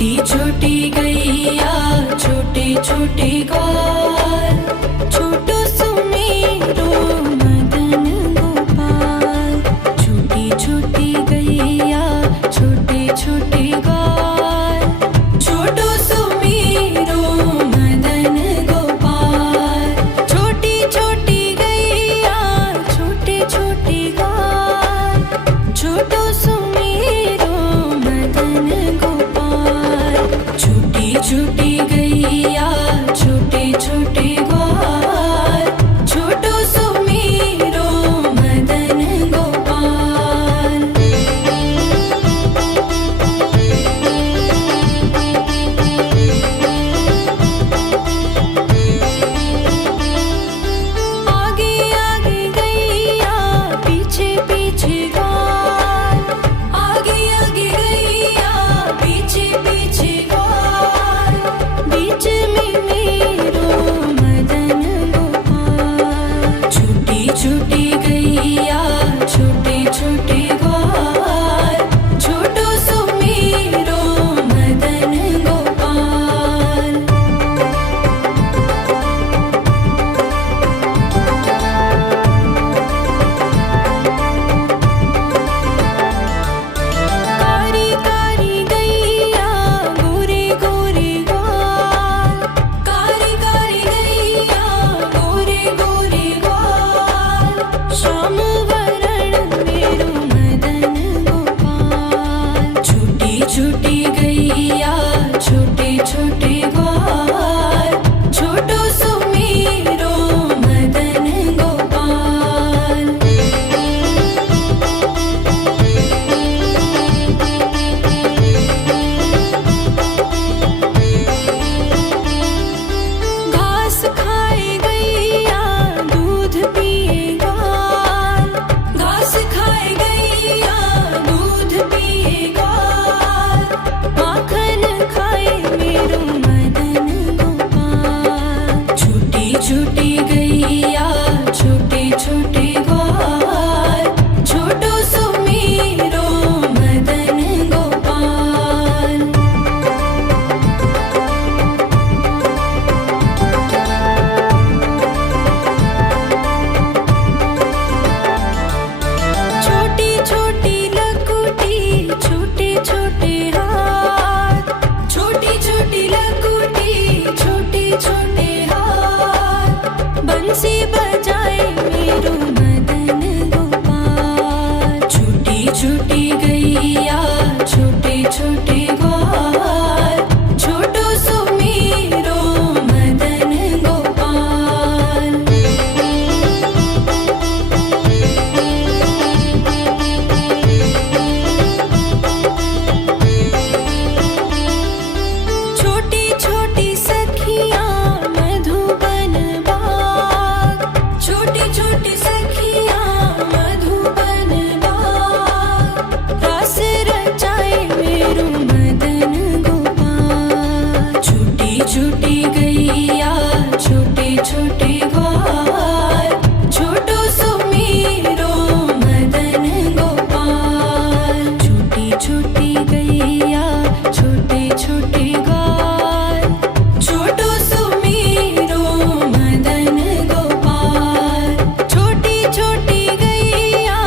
छोटी छोटी गैया छोटे छोटे ग्वाल, छोटो सुमेरो मदन गोपाल। छोटी छोटी गैया छोटे छोटे ग्वाल, छोटो सुमेरो मदन गोपाल। छोटी छोटी गैया छोटे छोटे ग्वाल, छोटो सुमेरो मदन गोपाल। छोटी छोटी गैया छोटे छोटे ग्वाल, छोटो सुमेरो मदन गोपाल। आगे आगे गैया पीछे पीछे ग्वाल, आगे आगे गैया पीछे पीछे ग्वाल। बीच में मेरो मदन गोपाल। छोटी छोटी गैया छोटे छोटे ग्वाल, छोटो सुमेरो मदन गोपाल। कारी कारी गैया गोरे गोरे ग्वाल, कारी कारी गैया गोरे गोरे ग्वाल। श्याम वरण मेरो मदन गोपाल। छोटी छोटी गैया छोटे छोटे ग्वाल, छोटो सुमेरो मदन गोपाल। घास खाए गैया दूध पिए ग्वाल, घास खाए गैया दूध पिए ग्वाल। माखन खाए मेरो मदन गोपाल। छोटी छोटी गैया छोटे छोटे ग्वाल, छोटो सुमेरो मदन गोपाल। छोटी छोटी लकुटी छोटे छोटे हाथ, छोटी छोटी लकुटी छोटे छोटे हाथ। बंसी बजाए मेरो मदन गोपाल। छोटी छोटी गैया छोटे छोटे ग्वाल, छोटो सुमेरो मदन गोपाल। छोटी छोटी सखियाँ मधुबन बाग, छोटी छोटी सखियाँ मधुबन बाग। रास रचाए मेरो मदन गोपाल। छोटी छोटी गैया छोटे छोटे ग्वाल, छोटो सुमेरो मदन गोपाल। छोटी छोटी गैया छोटे छोटे ग्वाल, छोटो सुमेरो मदन गोपाल। छोटी छोटी गैया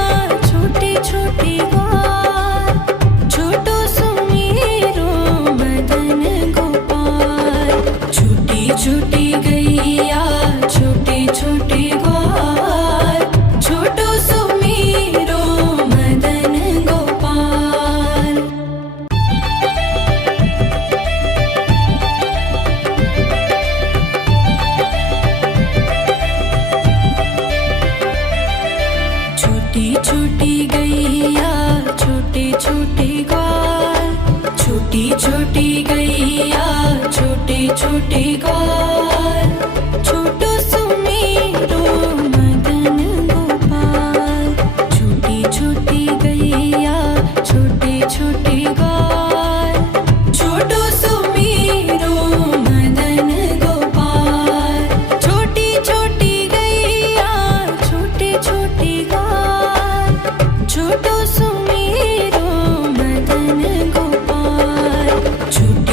छोटे छोटे ग्वाल, छोटो सुमेरो मदन गोपाल। छोटी छोटी गैया छोटे छोटे ग्वाल, छोटो सुमेरो मदन गोपाल। छोटी छोटी गैया छोटे छोटे ग्वाल, छोटी छोटी गैया छोटे छोटे ग्वाल, छोटो सुमेरो मदन गोपाल। छोटी छोटी गैया छोटे छोटे ग्वाल, छोटो सुमेरो मदन गोपाल। छोटी छोटी गैया छोटे छोटे ग्वाल, छोटो सुमेरो मदन गोपाल। छोटी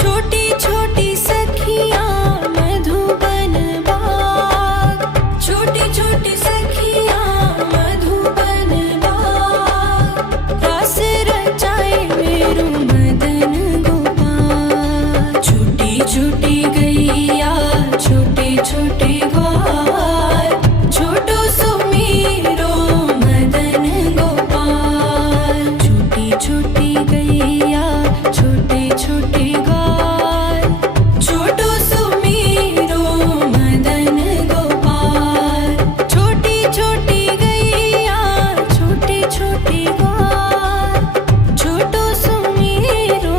छोटी छोटी सखियाँ मधुबन बाग, छोटी छोटी सखियाँ मधुबन बाग, रास रचाए मेरू मदन गोपाल। छोटी छोटी गैया छोटे छोटे ग्वाल, छोटो सुमीरो मदन गोपाल। छोटी छोटी गैया छोटे छोटे ग्वाल, छोटो सुमीरो मदन गोपाल। छोटी छोटी गैया छोटे छोटे ग्वाल, छोटो सुमीरो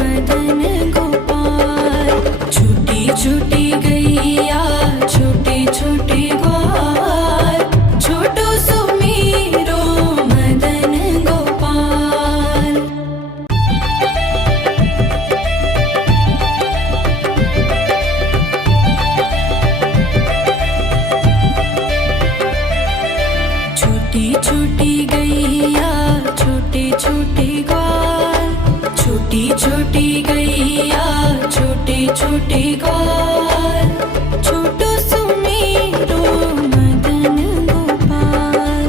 मदन गोपाल। छोटी छोटी गैया छोटे छोटे ग्वाल, छोटो सुमीरो मदन गोपाल। छोटी छोटी गैया छोटे छोटे ग्वाल, छोटी छोटी गैया छोटे छोटे ग्वाल, छोटो सुमीरो मदन गोपाल।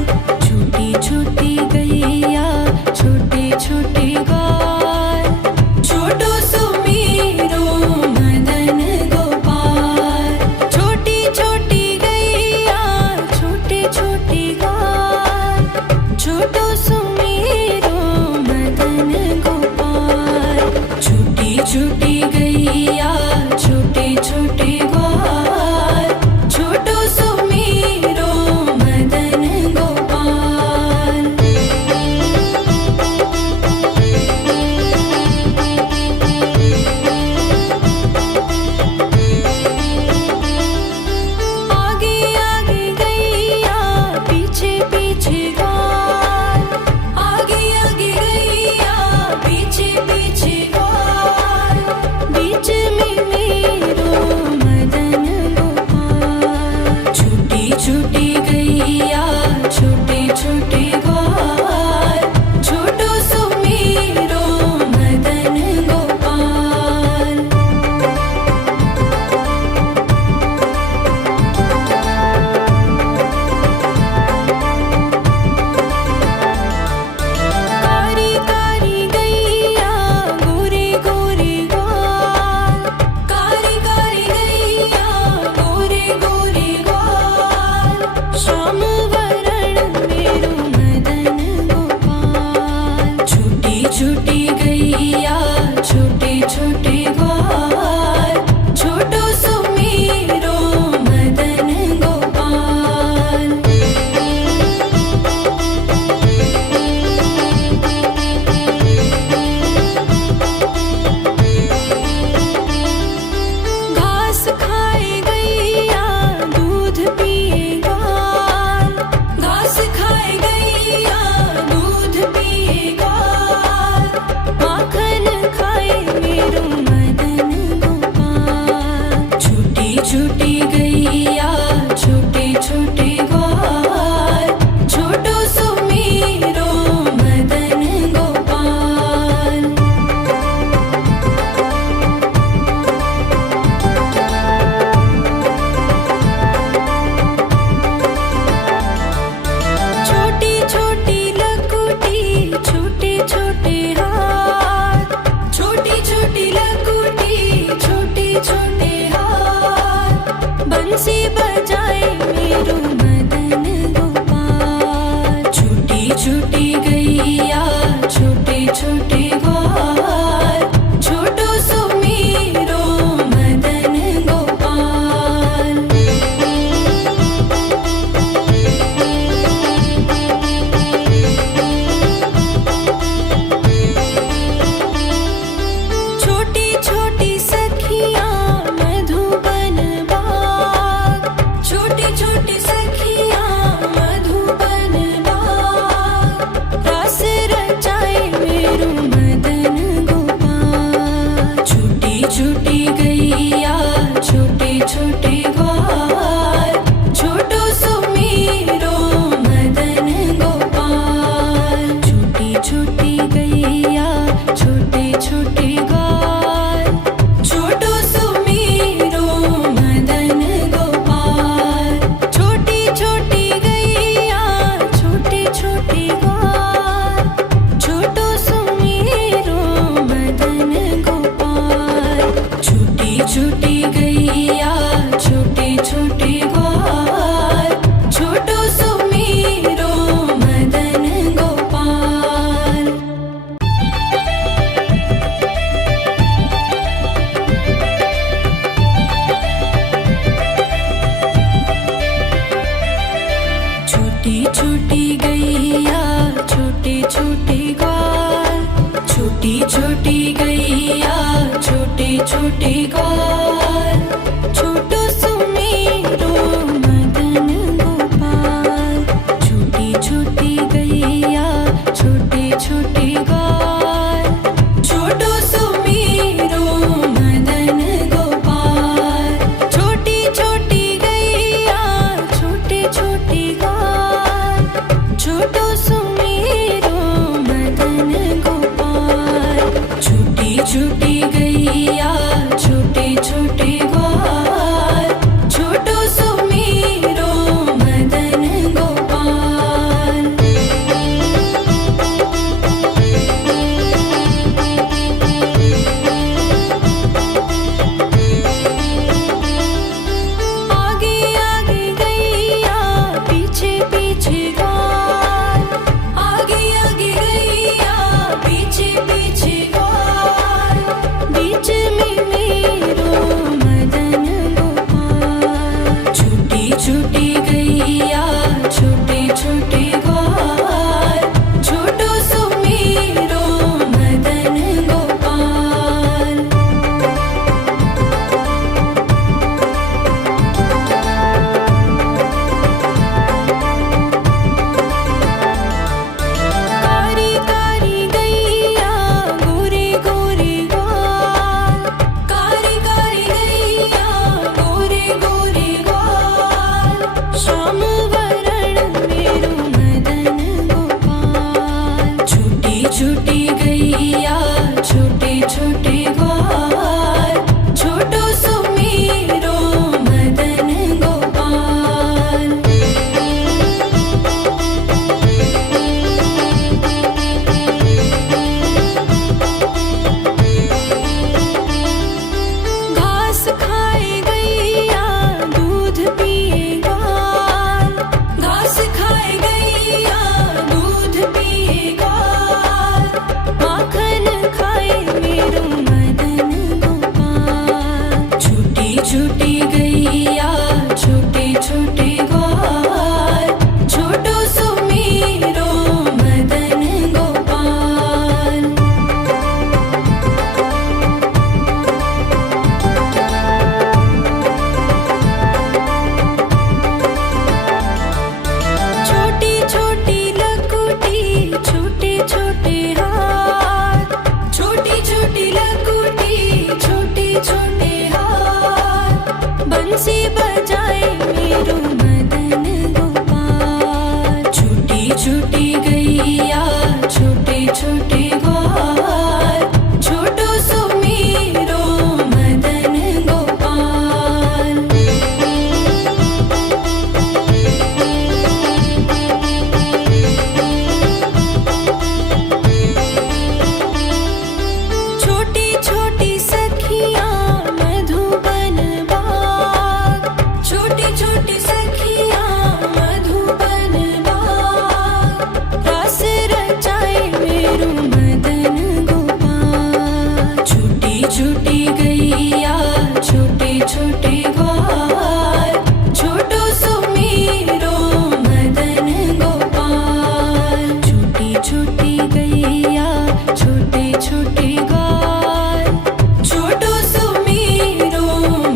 छोटी छोटी गैया छोटे छोटे ग्वाल, छोटो सुमीरो मदन गोपाल। छोटी छोटी गैया छोटे छोटे ग्वाल, छोटो सुमीरो मदन गोपाल। छोटी छोटी गैया छोटे छोटे ग्वाल, छोटो सुमीरो मदन गोपाल। आगे आगे गैया पीछे पीछे ग्वाल, आगे आगे गैया पीछे पीछे ग्वाल, छोटे ग्वाल, छोटो सुमेरो मदन गोपाल। छोटी छोटी गैया छोटे छोटे ग्वाल, छोटो सुमेरो मदन गोपाल। छोटी छोटी गैया छोटे छोटे ग्वाल, छोटो सुमेरो मदन गोपाल। छोटी छोटी गैया छोटे छोटे ग्वाल, छोटो सुमेरो मदन गोपाल। आगे आगे गैया पीछे पीछे ग्वाल, आगे आगे गैया पीछे पीछे ग्वाल। बीच में मेरो मदन गोपाल। छोटी छोटी गैया छोटे छोटे ग्वाल, छोटो सुमेरो मदन गोपाल। कारी कारी गैया गोरे गोरे ग्वाल, कारी कारी गैया गोरे गोरे ग्वाल। श्याम वरण मेरो मदन गोपाल। छोटी छोटी गैया छोटे छोटे ग्वाल, छोटो सुमेरो मदन गोपाल। घास खाए गैया दूध पिए ग्वाल, घास खाए गैया दूध पिए ग्वाल। माखन खाए मेरो मदन गोपाल। छोटी छोटी गैया छोटे छोटे ग्वाल, छोटो सुमेरो मदन गोपाल। छोटी छोटी लकुटी छोटे छोटे हाथ, छोटी छोटी लकुटी छोटे छोटे हाथ। बंसी बजाए मेरो मदन गोपाल। छोटी छोटी गैया छोटे छोटे ग्वाल, छोटो सुमेरो मदन गोपाल। छोटी छोटी सखियाँ मधुबन बाग, छोटी छोटी सखियाँ मधुबन बाग। रास रचाए मेरो मदन गोपाल। छोटी छोटी गैया छोटे छोटे ग्वाल, छोटो सुमेरो मदन गोपाल। छोटी छोटी गैया छोटे छोटे ग्वाल, छोटो सुमेरो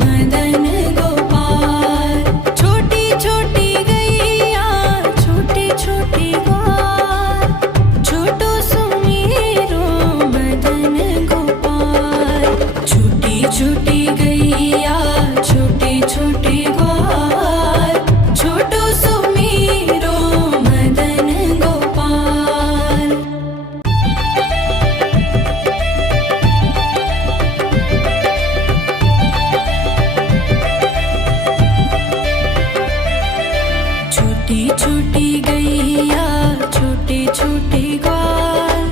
मदन गोपाल। छोटी छोटी गैया छोटे छोटे ग्वाल, छोटो सुमेरो मदन गोपाल। छोटी छोटी गैया छोटे छोटे ग्वाल, छोटो सुमेरो मदन गोपाल। छोटी छोटी गैया छोटे छोटे ग्वाल,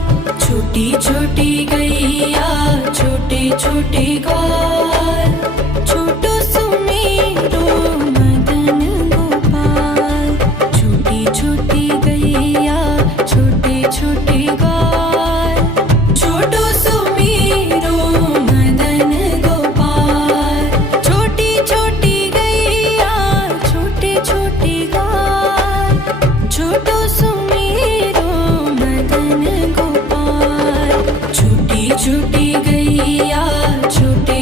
छोटी छोटी गैया छोटे छोटे ग्वाल, छोटो सुमेरो मदन गोपाल। छोटी छोटी गैया छोटे छोटे ग्वाल, छोटो सुमेरो मदन गोपाल। छोटी छोटी गैया छोटे छोटे ग्वाल, छोटो सुमेरो मदन गोपाल। छोटी छोटी गैया छोटे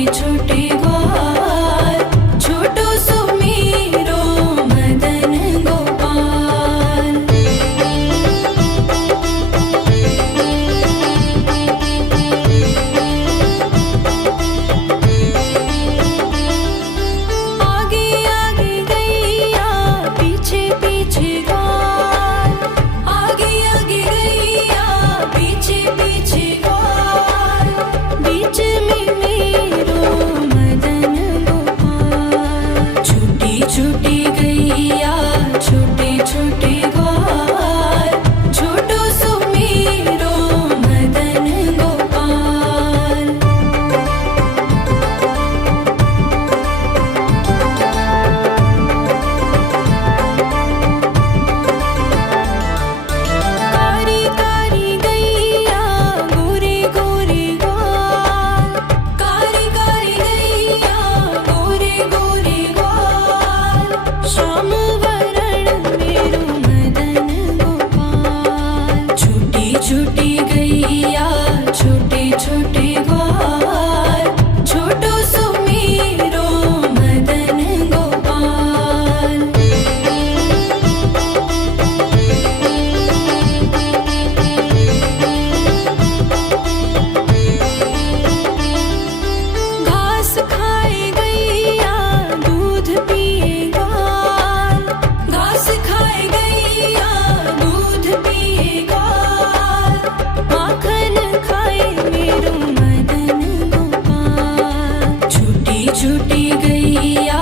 छोटी गैया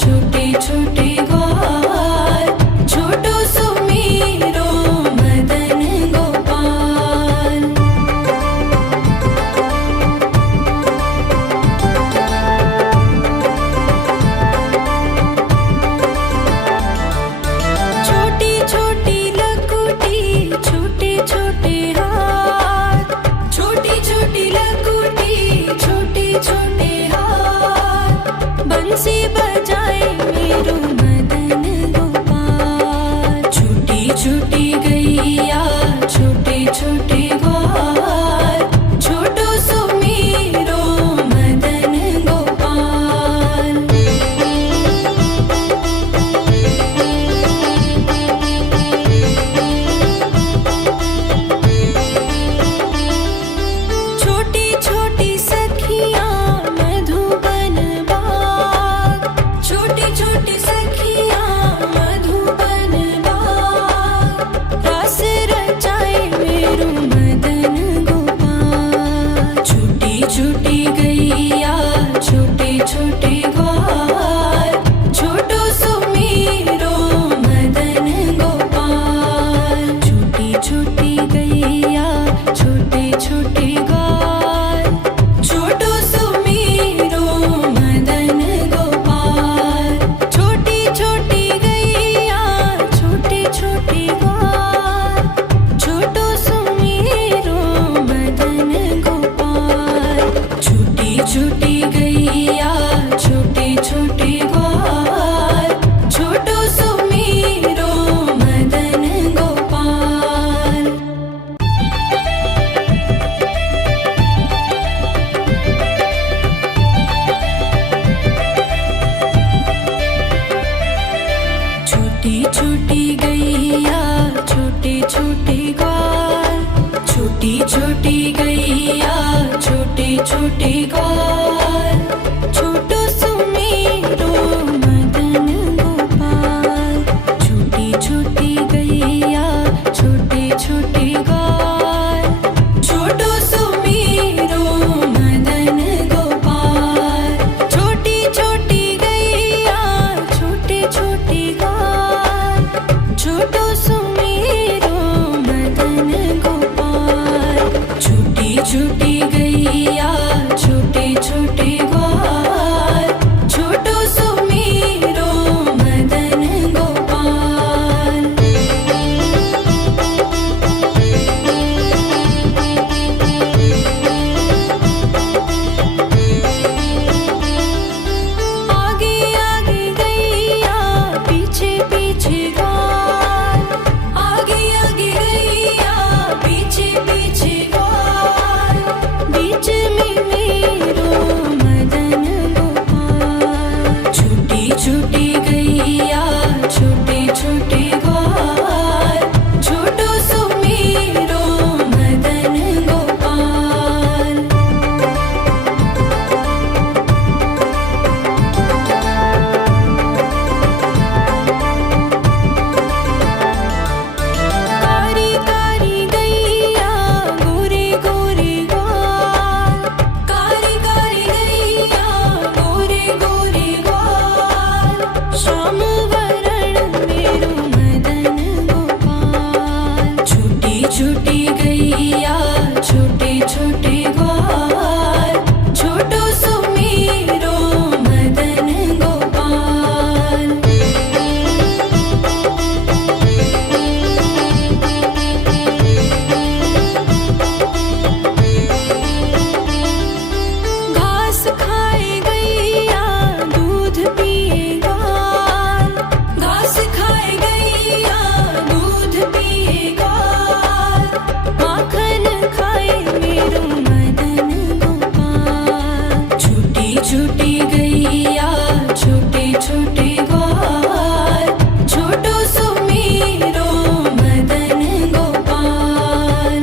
छोटे छोटे ग्वाल, छोटो सुमेरो मदन गोपाल। छोटी छोटी लकुटी छोटे छोटे हाथ, छोटी छोटी लकुटी छोटे छोटे हाथ, बंसी बजाए मेरो मदन गोपाल। छोटी छोटी गैया छोटे छोटे ग्वाल, छोटो सुमेरो मदन गोपाल। छोटी छोटी सखियाँ मधुबन बाग, छोटी छोटी सखियाँ मधुबन बाग, रास रचाए मेरो मदन गोपाल। छोटी छोटी गैया छोटे छोटे ग्वाल, छोटो सुमेरो मदन गोपाल। छोटी छोटी गैया छोटे छोटे ग्वाल, छोटो सुमेरो मदन गोपाल। छोटी छोटी गैया छोटे छोटे ग्वाल, छोटो सुमेरो मदन गोपाल। छोटी छोटी गैया छोटे छोटे ग्वाल, छोटो सुमेरो मदन गोपाल। छोटी छोटी गैया छोटे छोटे ग्वाल, छोटी छोटी गैया छोटे छोटे ग्वाल, छोटो सुमेरो मदन गोपाल। छोटी छोटी गैया छोटे छोटे ग्वाल, छोटो सुमेरो मदन गोपाल। छोटी छोटी गैया छोटे छोटे ग्वाल, छोटो सुमेरो मदन गोपाल। छोटी छोटी गैया छोटे छोटे ग्वाल, छोटो सुमेरो मदन गोपाल। आगे आगे गैया पीछे पीछे ग्वाल, आगे आगे गैया पीछे पीछे ग्वाल, बीच में मेरो मदन गोपाल। छोटी छोटी गैया छोटे छोटे ग्वाल, छोटो सुमेरो मदन गोपाल। कारी कारी गैया गोरे गोरे ग्वाल, कारी कारी गैया गोरे गोरे ग्वाल, श्याम वरण मेरो मदन गोपाल। छोटी छोटी गैया छोटे छोटे ग्वाल, छोटो सुमेरो मदन गोपाल। घास खाए गैया दूध पिए ग्वाल, घास खाए गैया दूध पिए ग्वाल, माखन खाए मेरो मदन गोपाल। छोटी छोटी गैया छोटे छोटे ग्वाल, छोटो सुमेरो मदन गोपाल।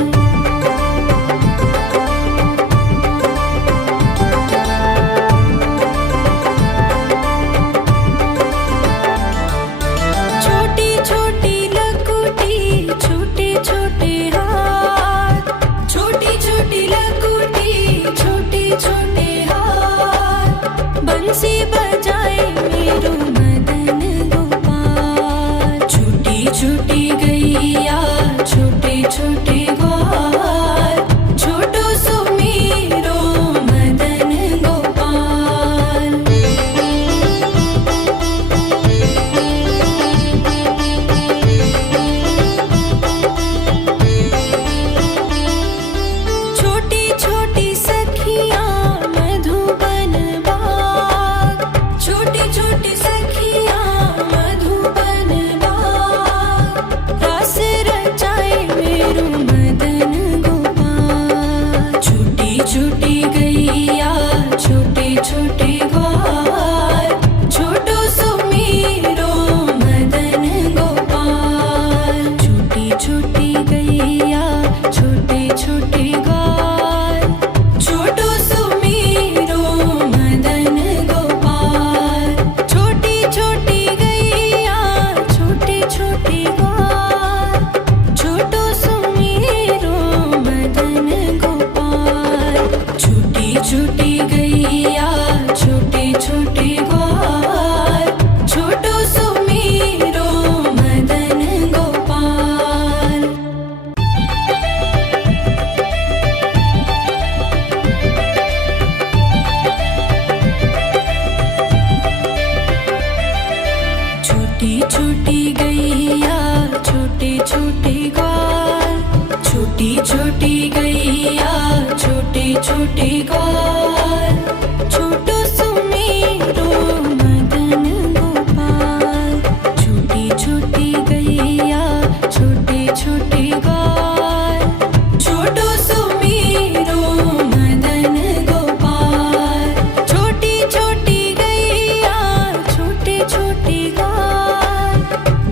छोटी छोटी लकुटी छोटे छोटे हाथ, छोटी छोटी लकुटी छोटे छोटे हाथ, छोटे ग्वाल, छोटो सुमेरो मदन गोपाल। छोटी छोटी गैया छोटे छोटे ग्वाल, छोटो सुमेरो मदन गोपाल। छोटी छोटी गैया छोटे छोटे ग्वाल,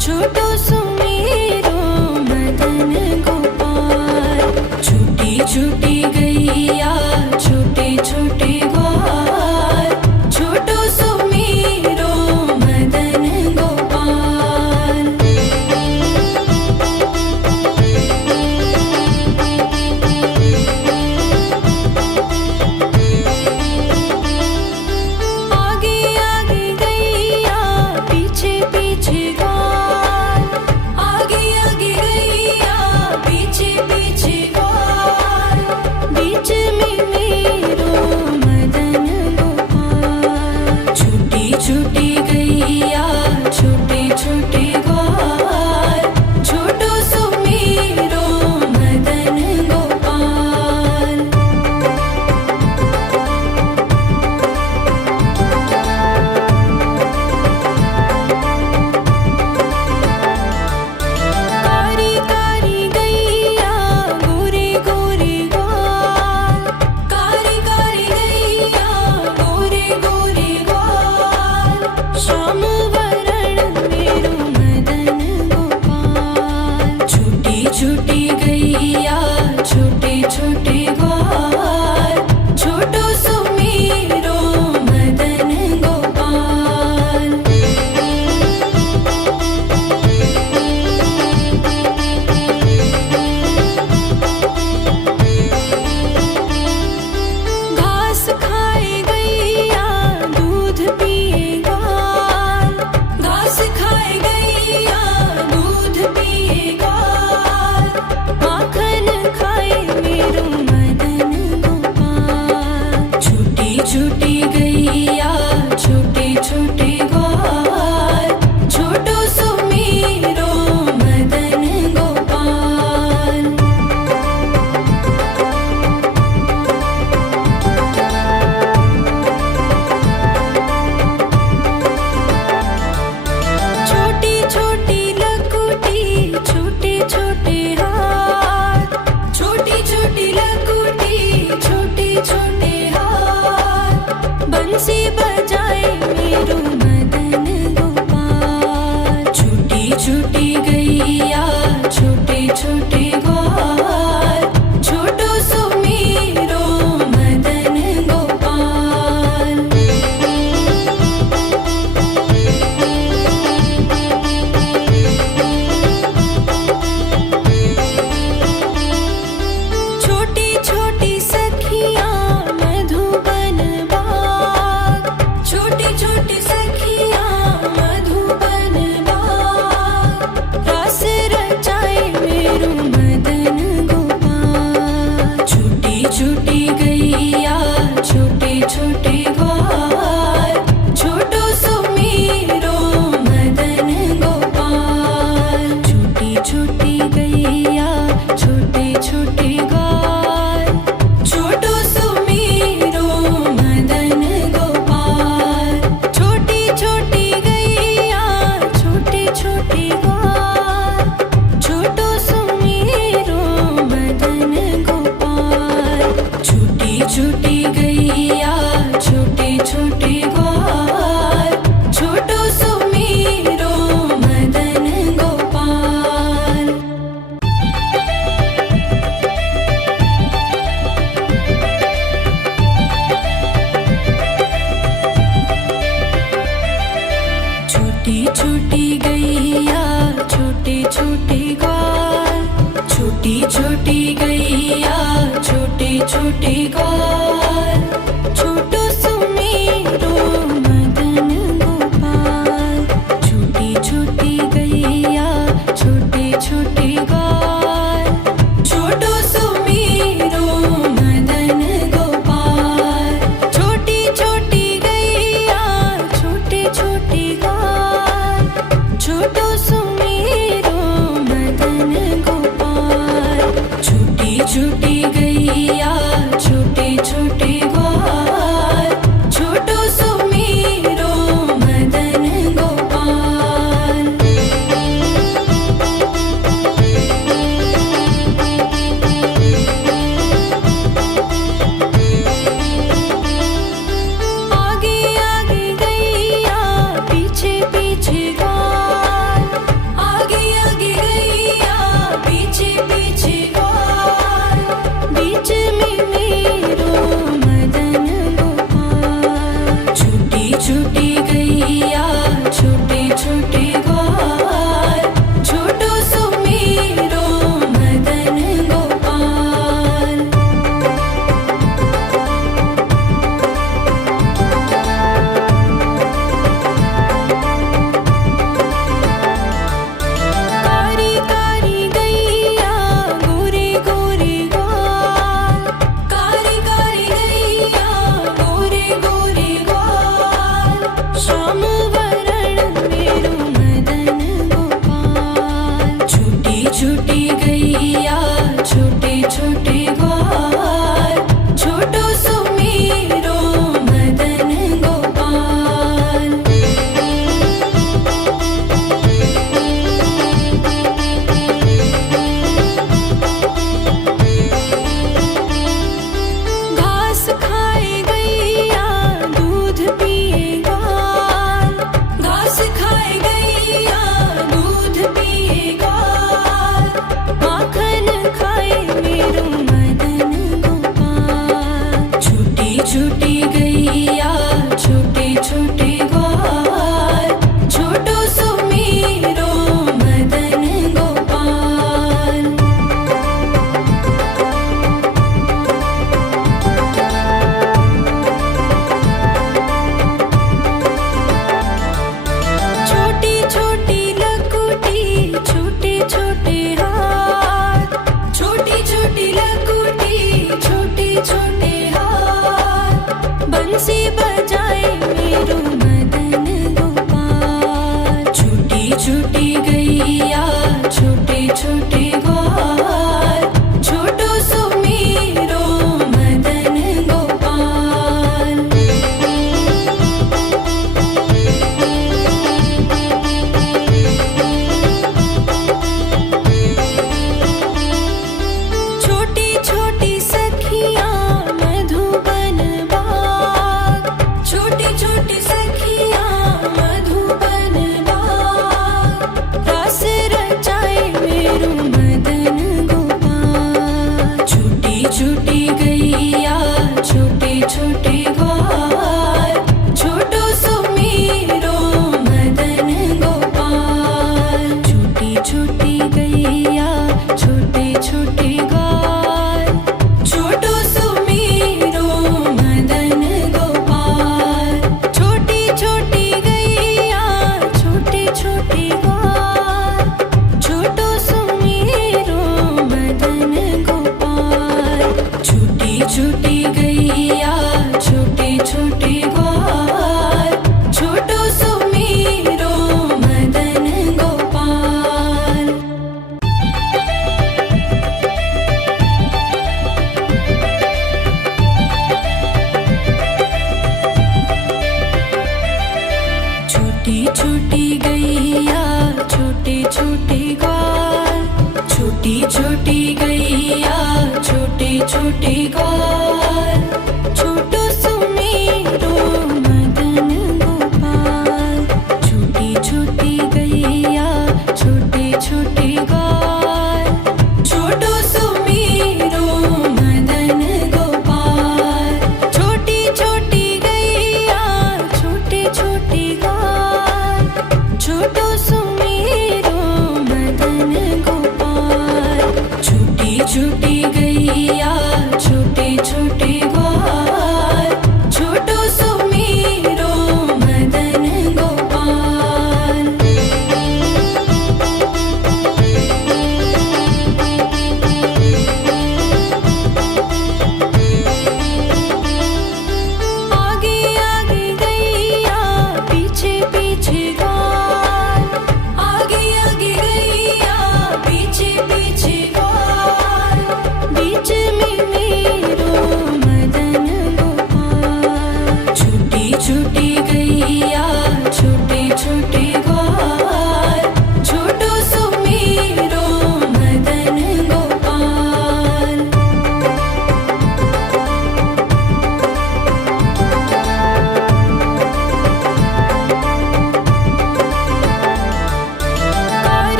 छोटो सुमेरो मदन गोपाल। छोटी छोटी गैया छोटे छोटे ग्वाल, छोटो सुमेरो मदन गोपाल। आगे आगे गैया पीछे पीछे ग्वाल, आगे आगे गैया पीछे पीछे ग्वाल। बीच में मेरो मदन गोपाल। छोटी छोटी गैया छोटे छोटे ग्वाल, छोटो सुमेरो मदन गोपाल। कारी कारी गैया गोरे गोरे ग्वाल, कारी कारी गैया गोरे गोरे ग्वाल। श्याम वरण मेरो मदन गोपाल। छोटी छोटी गैया छोटे छोटे ग्वाल, छोटो सुमेरो मदन गोपाल। घास खाए गैया दूध पिए ग्वाल, घास खाए गैया दूध पिए ग्वाल। माखन खाए मेरो मदन गोपाल। छोटी छोटी गैया छोटे छोटे ग्वाल, छोटो सुमेरो मदन गोपाल। छोटी छोटी लकुटी छोटे छोटे हाथ, छोटी छोटी लकुटी छोटे छोटे हाथ। बंसी बजाए मेरो मदन गोपाल। छोटी छोटी गैया छोटे छोटे ग्वाल, छोटो सुमेरो मदन गोपाल। छोटी छोटी सखियाँ मधुबन बाग, छोटी छोटी सखियाँ मधुबन बाग। रास रचाए मेरो मदन गोपाल। छोटी छोटी गैया छोटे छोटे ग्वाल, छोटो सुमेरो मदन गोपाल। छोटी छोटी गैया छोटे छोटे ग्वाल, छोटो सुमेरो मदन गोपाल। छोटी छोटी गैया छोटे छोटे ग्वाल, छोटो सुमेरो मदन गोपाल। छोटी छोटी गैया छोटे छोटे ग्वाल, छोटो सुमेरो मदन गोपाल। छोटी छोटी गैया छोटे छोटे ग्वाल, छोटी छोटी गैया छोटे छोटे ग्वाल, छोटो सुमेरो बंसी बजाए मेरो मदन गोपाल। छोटी छोटी गैया छोटे छोटे ग्वाल, छोटो सो मेरो मदन गोपाल। छोटी छोटी सखियाँ मधुबन बाग, छोटी छोटी सखियाँ मधुबन बाग, रास रचाए मेरो मदन गोपाल। छोटी छोटी गैया छोटे छोटे ग्वाल, छोटो सो मेरो मदन गोपाल। छोटी छोटी गैया छोटे छोटे ग्वाल, छोटो सो मेरो मदन गोपाल। छोटी छोटी गैया छोटे छोटे ग्वाल, छोटो सो मेरो मदन गोपाल। छोटी छोटी गैया छोटे छोटे ग्वाल, छोटो सो मेरो मदन गोपाल। छोटी छोटी गैया छोटे छोटे ग्वाल, छोटी छोटी गैया छोटे छोटे ग्वाल, छोटो सो मेरो मदन गोपाल। छोटी छोटी गैया छोटे छोटे ग्वाल, छोटो सो मेरो मदन गोपाल। छोटी छोटी गैया छोटे छोटे ग्वाल, छोटो सो मेरो मदन गोपाल। छोटी छोटी गैया छोटे छोटे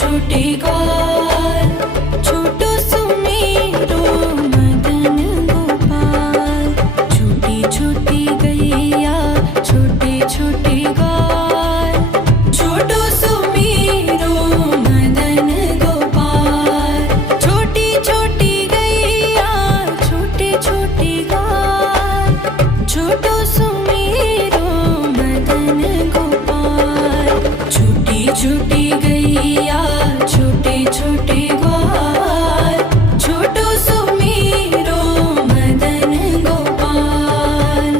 छोटे ग्वाल छोटो सुमेरो मदन गोपाल छोटी छोटी गैया छोटे छोटे ग्वाल छोटो सुमेरो मदन गोपाल छोटी छोटी गैया छोटे छोटे ग्वाल छोटो सुमेरो मदन गोपाल छोटी छोटी गैया छोटे छोटे ग्वाल छोटो सुमेरो मदन गोपाल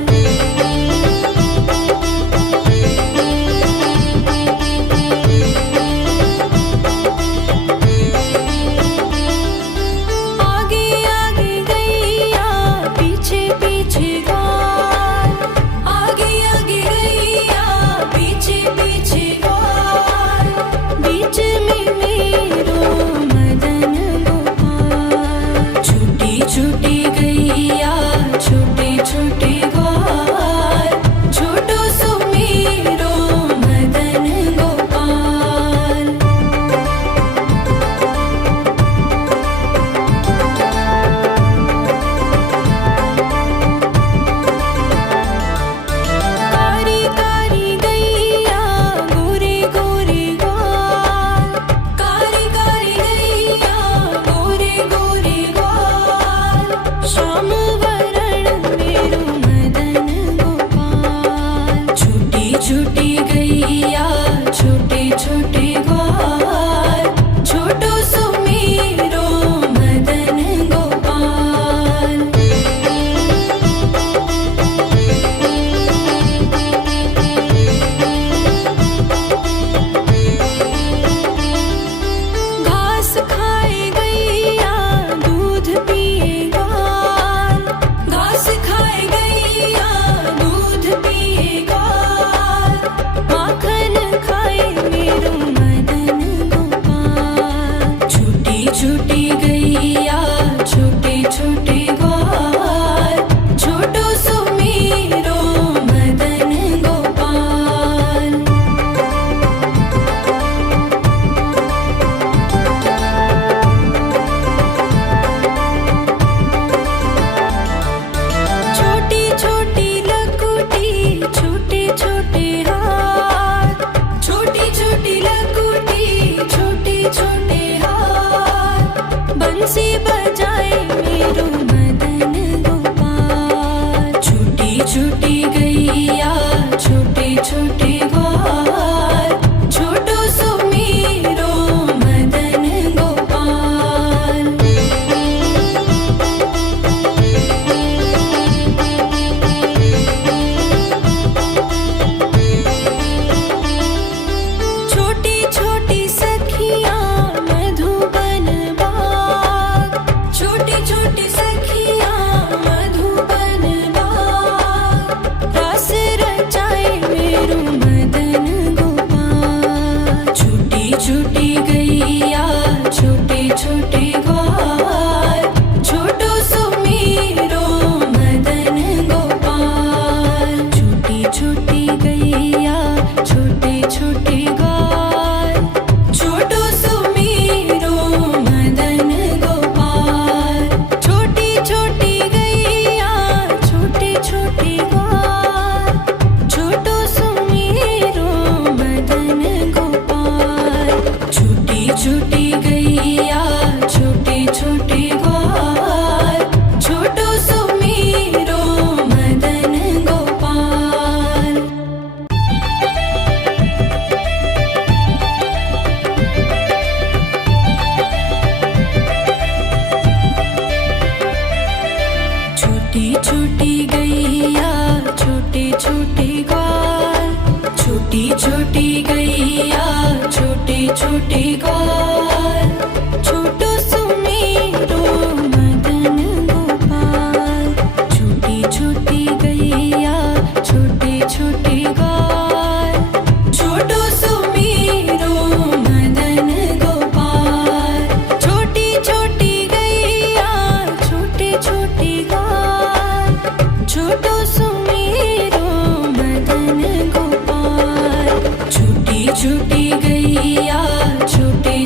आगे आगे गैया पीछे पीछे ग्वाल आगे आगे गैया पीछे पीछे ग्वाल बीच में मेरो मदन गोपाल छोटी छोटी गैया छोटे छोटे ग्वाल छोटो सुमेरो मदन गोपाल कारी कारी गैया गोरे गोरे ग्वाल कारी कारी गैया गोरे गोरे ग्वाल श्याम वरण मेरो मदन गोपाल छोटी छोटी गैया छोटे छोटे ग्वाल छोटो सुमेरो मदन गोपाल घास खाए गैया दूध पिए ग्वाल घास खाए गैया दूध पिए ग्वाल माखन खाए मेरो मदन गोपाल छोटी छोटी गैया छोटे छोटे ग्वाल छोटो सुमेरो मदन गोपाल छोटी छोटी लकुटी छोटे छोटे हाथ छोटी छोटी लकुटी छोटे छोटे हाथ बंसी बजाए मेरो मदन गोपाल छोटी छोटी गैया छोटे छोटे ग्वाल छोटो सुमेरो मदन गोपाल छोटी छोटी सखियां मधुबन बाग छोटी छोटी सखियां मधुबन बाग रास रचाए मेरो मदन गोपाल छोटी छोटी गैया छोटे छोटे ग्वाल छोटो सुमेरो मदन गोपाल छोटी छोटी गैया छोटे छोटे ग्वाल छोटो सुमेरो मदन गोपाल छोटी छोटी गैया छोटे छोटे ग्वाल छोटो सुमेरो मदन गोपाल छोटी छोटी गैया छोटे छोटे ग्वाल छोटो सुमेरो मदन गोपाल छोटी छोटी गैया छोटे छोटे ग्वाल छोटी छोटी गैया छोटे छोटे ग्वाल छोटो सुमेरो मदन गोपाल छोटी छोटी गैया छोटे छोटे ग्वाल छोटो सुमेरो मदन गोपाल छोटी छोटी गैया छोटे छोटे ग्वाल छोटो सुमेरो मदन गोपाल छोटी छोटी गैया छोटे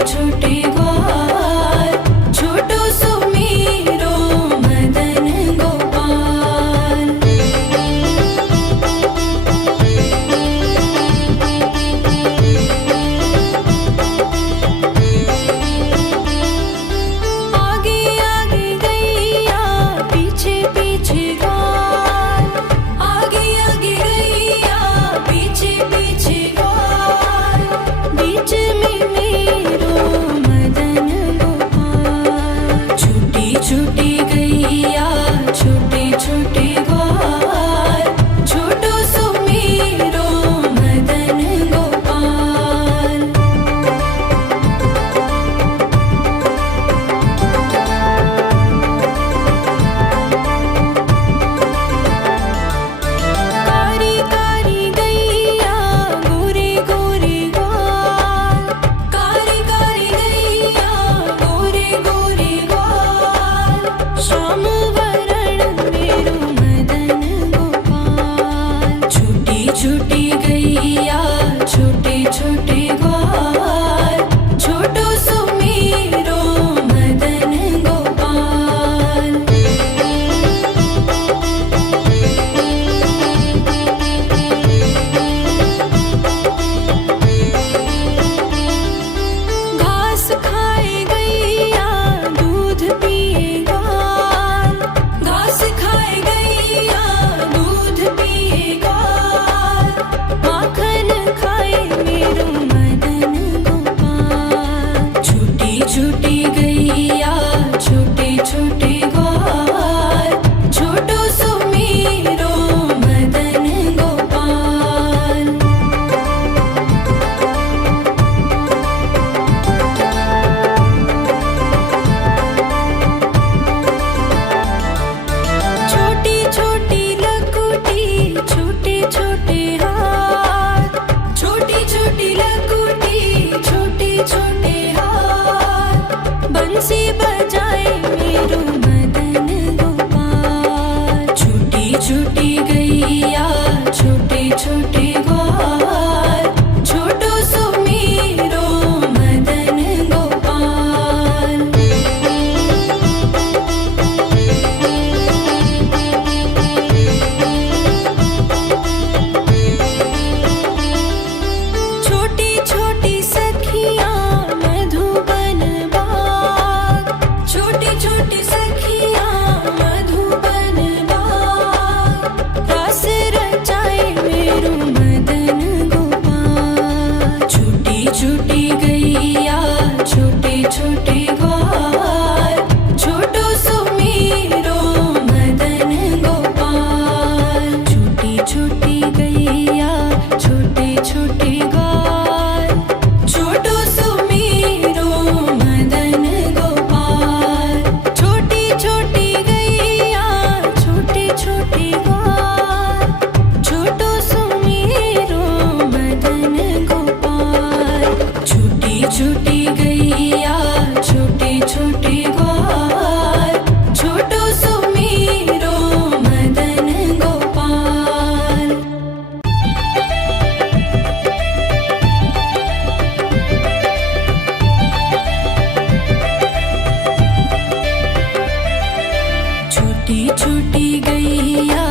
छोटी छोटी गैया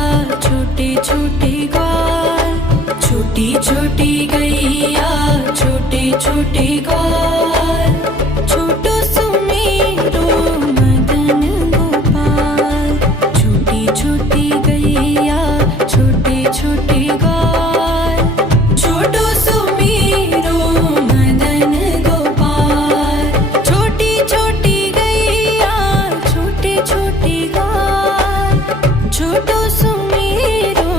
छोटे छोटे ग्वाल, छोटी छोटी गैया छोटे छोटे ग्वाल, छोटो सुमेरो मदन गोपाल। छोटी छोटी गैया छोटे छोटे ग्वाल, छोटो सुमेरो मदन गोपाल। छोटी छोटी गैया छोटे छोटे ग्वाल, छोटो सुमेरो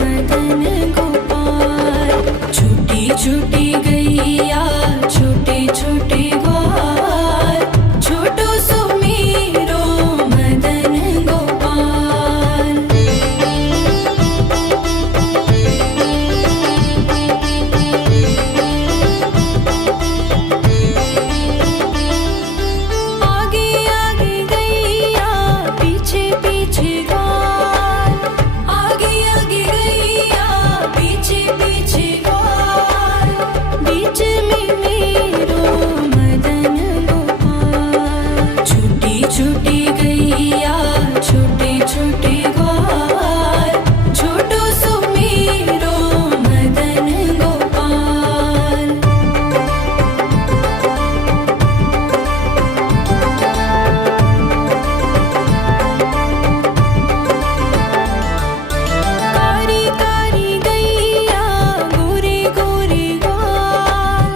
मदन गोपाल। छोटी छोटी गैया छोटे छोटे ग्वाल, छोटो सुमेरो मदन गोपाल। आगे आगे गैया पीछे पीछे ग्वाल, आगे आगे गैया पीछे पीछे ग्वाल, बीच में मेरो मदन गोपाल। छोटी छोटी गैया छोटे छोटे ग्वाल, छोटो सुमेरो मदन गोपाल। कारी कारी गैया गोरे गोरे ग्वाल,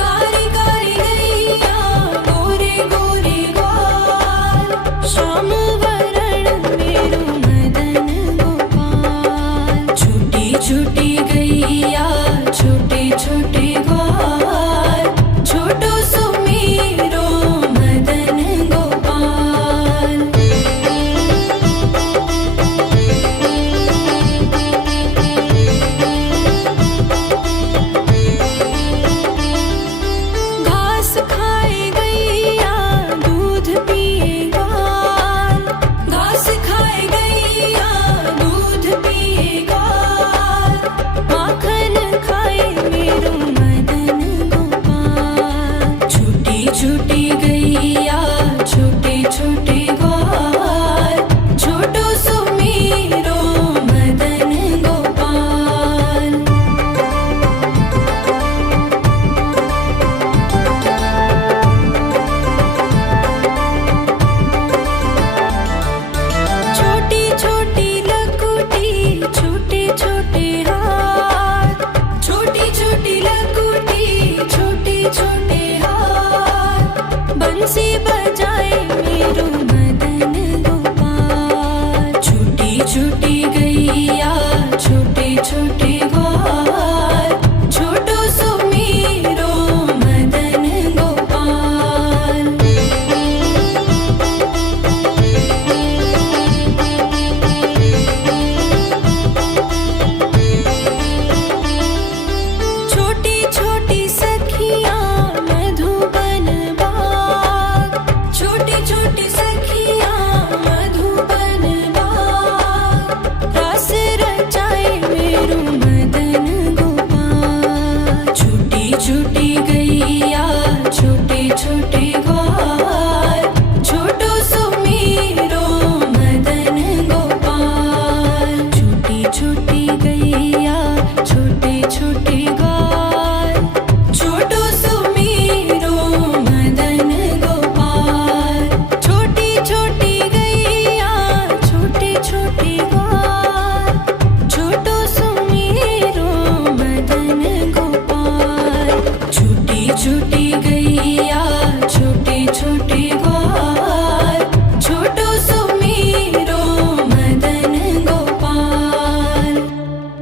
कारी कारी गैया गोरे गोरे ग्वाल, श्याम वरण मेरो मदन गोपाल। छोटी छोटी गैया छोटे छोटे ग्वाल, छोटो सुमेरो मदन गोपाल। घास खाए गैया दूध पिए ग्वाल, घास खाए गैया दूध पिए ग्वाल, माखन खाए मेरो मदन गोपाल। छोटी छोटी गैया छोटे छोटे ग्वाल, छोटो सुमेरो मदन गोपाल। छोटी छोटी लकुटी छोटे छोटे हाथ, छोटी छोटी लकुटी छोटे छोटे हाथ, बंसी बजाए मेरो मदन गोपाल। छोटी छोटी